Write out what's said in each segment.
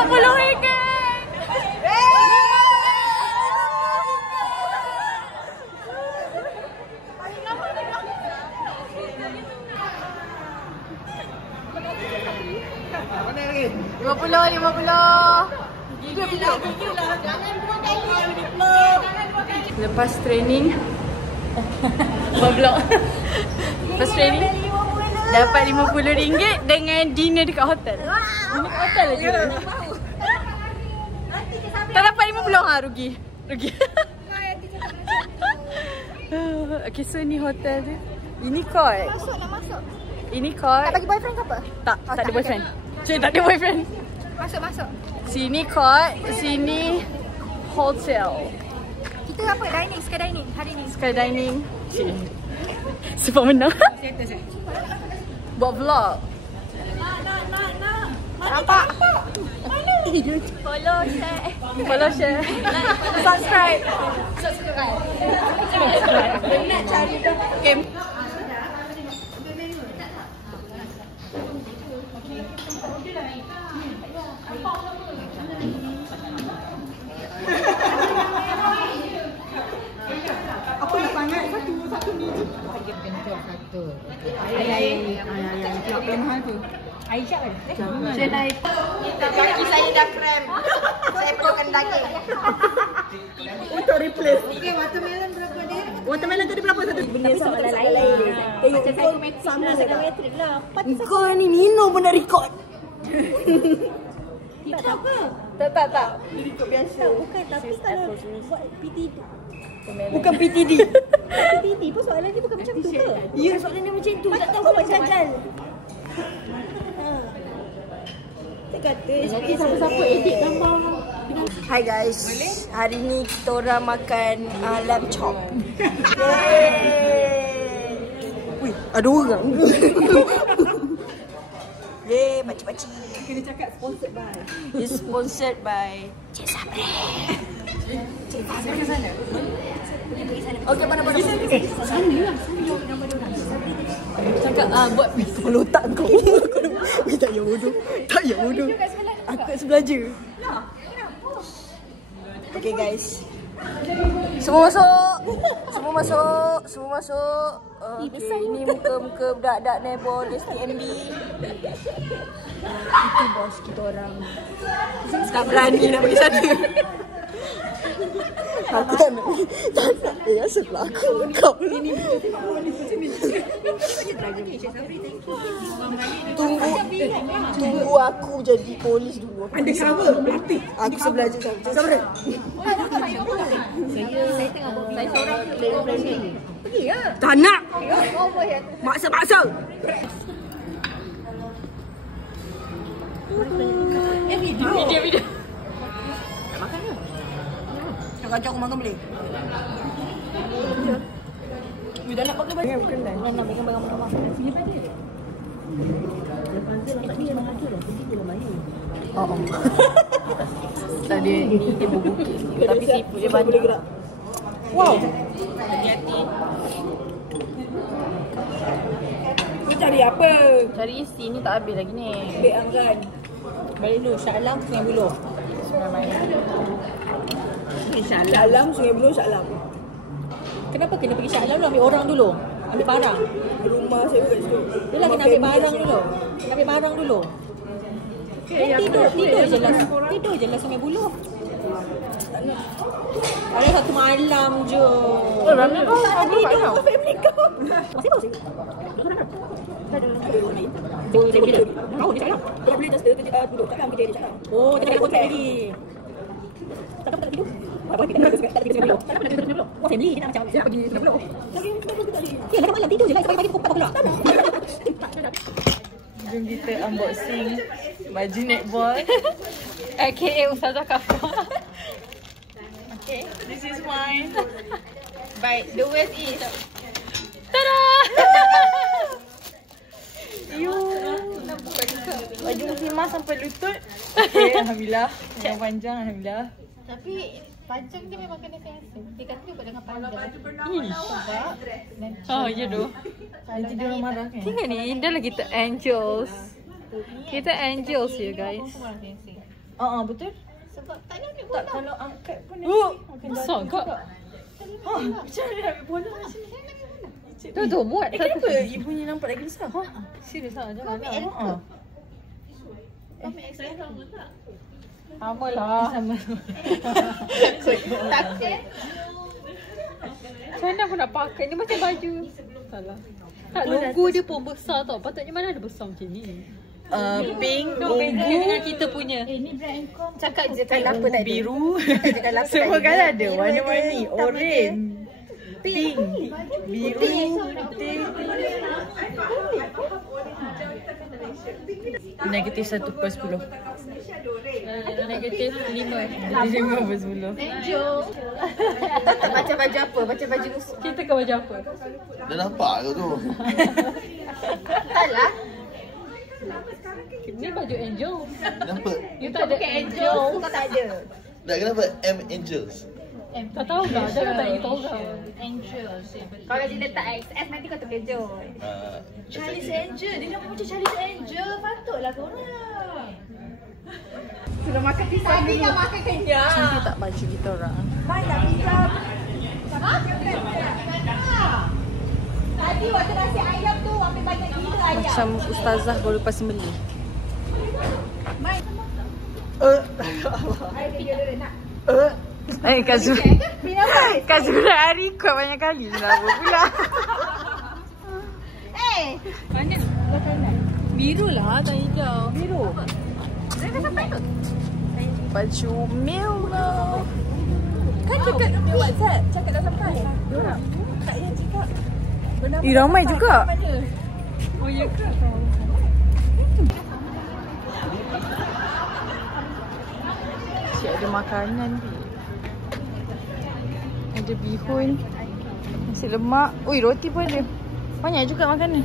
RM50. Lepas training vlog. Lepas training dapat RM50 dengan dinner dekat hotel. Dinner dekat hotel je. Tak dapat 50 ha, rugi. Okay, so ni hotel dia. Ini court. Nak masuk. Ini court. Tak bagi boyfriend ke apa? Tak ada boyfriend. Cik, tak ada boyfriend. Masuk. Sini court, sini hotel. Kita apa? Dining, sky dining hari ni. Sky dining. Sebab menang. Buat vlog. Nampak? Follow, share. Subscribe. Nak cari Okay. Apa nak sangat? Satu ni. Satu. Tak boleh mahal tu. Aisyah kan? Cenai. Kaki saya dah krem. Saya perlukan daging. Untuk replace. Okay, watermelon berapa dia? Watermelon tadi berapa satu? Benda soalan lain. Macam psychometric lah, psychometric lah. Kau ni Nino pun nak record. Tak apa. Tak. Record biasa. Bukan, tapi kalau buat PTD. Bukan PTD. PTD pun soalan dia bukan macam tu ke? Ya, soalan dia macam tu. Tak tahu kau macam gagal. Saya kata siapa-siapa edit gambar. Hi guys. Hari ni kita orang makan lamb chop. Wih, ada orang. Yeay, pakcik-pakcik. Kena cakap sponsored by. It's sponsored by Cik Sabri. Cik Sabri ke sana? Okay, mana? Sana lah. Cakap buat kalau tak kau. Tak payah bodoh. Aku kat sebelah je. Okay guys. Semua masuk. Okay, ini muka-muka budak-budak Nebo Desti MB. Itu bos kita orang. Tak berani nak pergi sana. Aku tak nak. Asyiklah aku. Kau ni. Tunggu aku jadi polis dulu. Undercover berarti. Aku sebelah je. Sabar. Saya tengah buat saya seorang planning. Pergi lah. Tak nak. Maksa. Video. Nak makan ke? Nak kacau aku makan boleh? Dah nak pakai baju. Nak makan barang-barang sini pada. Lepas tu nampak dia memang ada dah. Pergi dia main. Oh. Tadi ni dia berbukit. Tapi sipu dia banyak. Wow. Hati-hati. Ni cari apa? Cari isi ni tak habis lagi ni. Ambil anggan. Balik dulu. Shah Alam, Sungai Buloh. Shah Alam, Sungai Buloh, Shah Alam. Kenapa kena pergi Shah Alam dulu? Ambil orang dulu. Ambil barang. Rumah saya kat situ. Yelah, kena ambil barang dulu. Kena ambil barang dulu. Tidur je lah Sungai Buloh. Ada satu malam je. Oh, ramai kau. Tidur ke family kau? Masih bau sih. Saya boleh dah. Kau ni cakap. Kau boleh just duduk kat dalam kerja dia cakap. Oh, dia nak kontrak lagi. Tak tidur. Apa kita tak tidur Sungai Buloh. Oh, family dia nak macam dia pergi Sungai Buloh. Ya, nak malam tidur je lah sampai pagi pukul 4 keluar. Jom kita unboxing baju netball. AKA Ustazah Kafa. Okay, this is mine. But the waist is tada! You baju muslimah sampai lutut. Okay, alhamdulillah. Yang panjang alhamdulillah. Tapi panjang dia memang kena cancel. Dia kata dia buat dengan panjang. Oh, ya doh. Nanti dia orang marah kan? Tengok ni, dah lah kita angels. Kita angels ya guys. Betul. Sebab tak ada ambil Tak, bola. kalau angkat pun nanti Besar kak. macam mana nak ambil bola macam ni? Tu buat Kenapa ibunya nampak lagi besar? Serius lah. Kau ambil L ke? Kau ambil XL sama tak? Sama lah. Sama. Takut. Macam mana aku nak pakai? Ni macam baju. Salah. Tak, logo dia pun besar tau. Patutnya mana ada besar macam ni. Pink, Beza dengan kita punya. Ni brand kau. Cakap je kalau apa tak ada. biru. Cakap lapar Semua tak kan ada Biru warna-warni. ada, hitam Oren, pink, biru, putih. Negatif 1/10. Negatif 5. 5/10. Angel. Macam baju apa? Macam baju musuh. Kita ke baju apa? Dah nampak ke tu? Tak lah. Ni baju Angel. Kenapa? You tak ada Angel. Kau tak ada. Tak kenapa M Angels? Tak tahu lah. Jangan tak you tahu lah. Angel. Kalau dia letak XS nanti kau terkejut. Charlie's Angel. Dia nak macam Charlie's Angel. Patutlah korang. Sudah makan pisang dulu. Tadi dah makan kenyang. Cantik tak baju kita orang? Tadi waktu nasi ayam tu ambil banyak gila ayam. Macam ustazah baru lepas sembelih. Kak Zura. Kak Zura hari kuat banyak kali. Kenapa pula? Mana? Biru lah, tak hijau. Biru. Baju mil lah. Kan cakap di WhatsApp. Cakap dah sampai. Kak yang cakap. Ramai juga. Oh ya ke? Cik ada makanan ni. Ada bihun, nasi lemak. Ui, roti pun ada. Banyak juga makanan.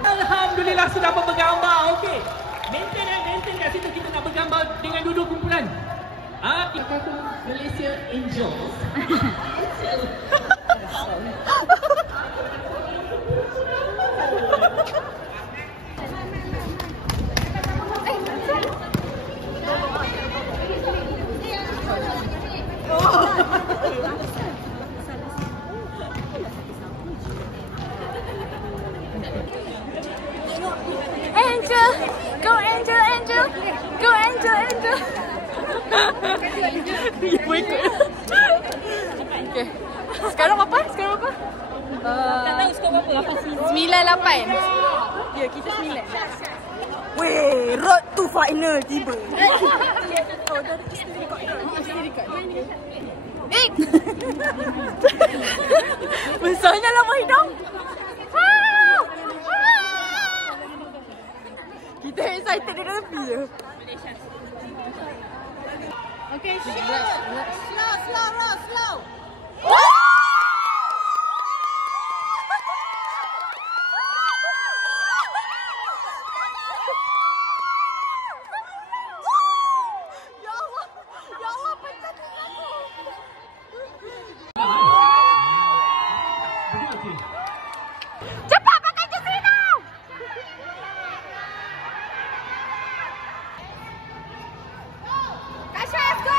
Alhamdulillah sudah dapat bergambar. Okey. Maintain kat situ, kita nak bergambar dengan dua-dua kumpulan. Kita Malaysia Angels. Angel, go Angel, Angel, go Angel, Angel. Ibu ikut. Okay. Sekarang apa? Sekarang apa? Tak tahu skor berapa. 9-8. Ya, kita 9. Weh, road to final tiba. Besarnya lama hidung. Kita excited dekat tepi je. Okay, slow. Cepat pakai Jasina. Kasha, let's go.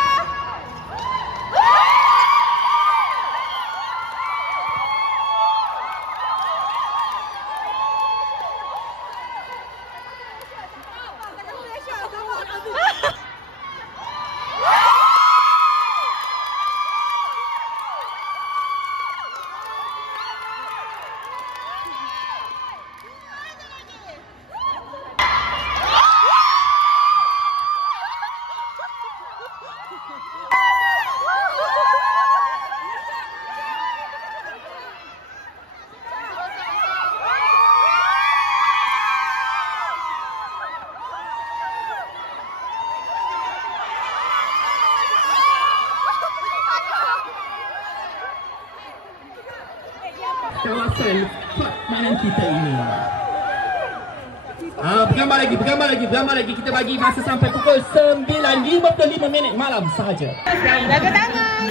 Kawasan permainan kita ini. Bergambar lagi. Kita bagi masa sampai pukul 9.55 malam sahaja. Jaga tangan.